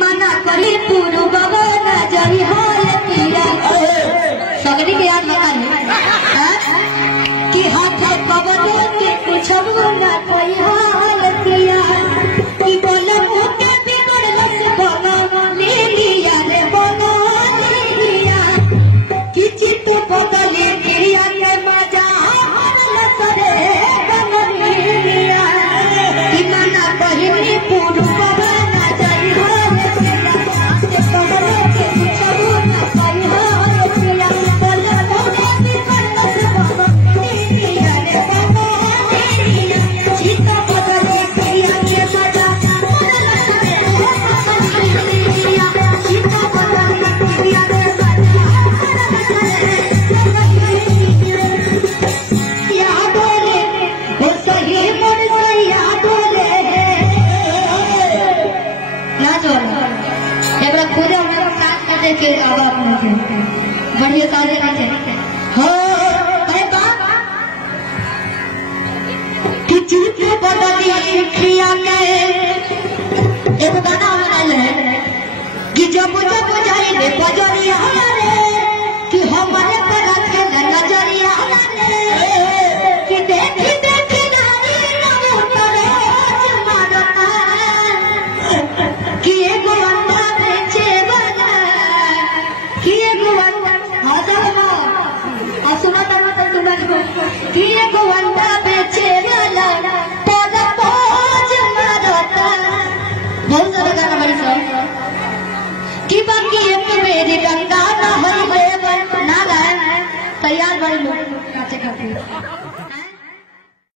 मना करी पूरू बाबा ना जाई हाल पिया सगरी के याद लगा ले कि हाथ पवन के कुछ ना कोई हाल पिया कि बोले मुके बिगड़ लस बनो ले लिया रे बनो ले लिया कि चित बदले लिया के मजा हमर लसरे बनो ले लिया कि मना करी पूरू बाबा ना जाई हाल पिया के पवन के कुछ ना कोई हाल पिया बोले मुके बिगड़ लस बनो ले लिया रे बनो ले लिया चित बदले लिया के मजा के बढ़िया सारे कि बदली खिया के एक गाना बनाए कि जब जब जाई रे बजरिया रे कि हमारे पर के नजरिया रे कि देखी देखी नारी नमो करे मारता कि एगो अंडा बेचे वाला कि एगो हसना सुना तो तुम्हारे कि एगो अंडा बेचे वाला पर पोज मारता बहुत सारा गाना बड़ी सब कि बाकी एक मेरी गंगा ना हरी ना गाए तैयार बड़े लोग नाचे खाते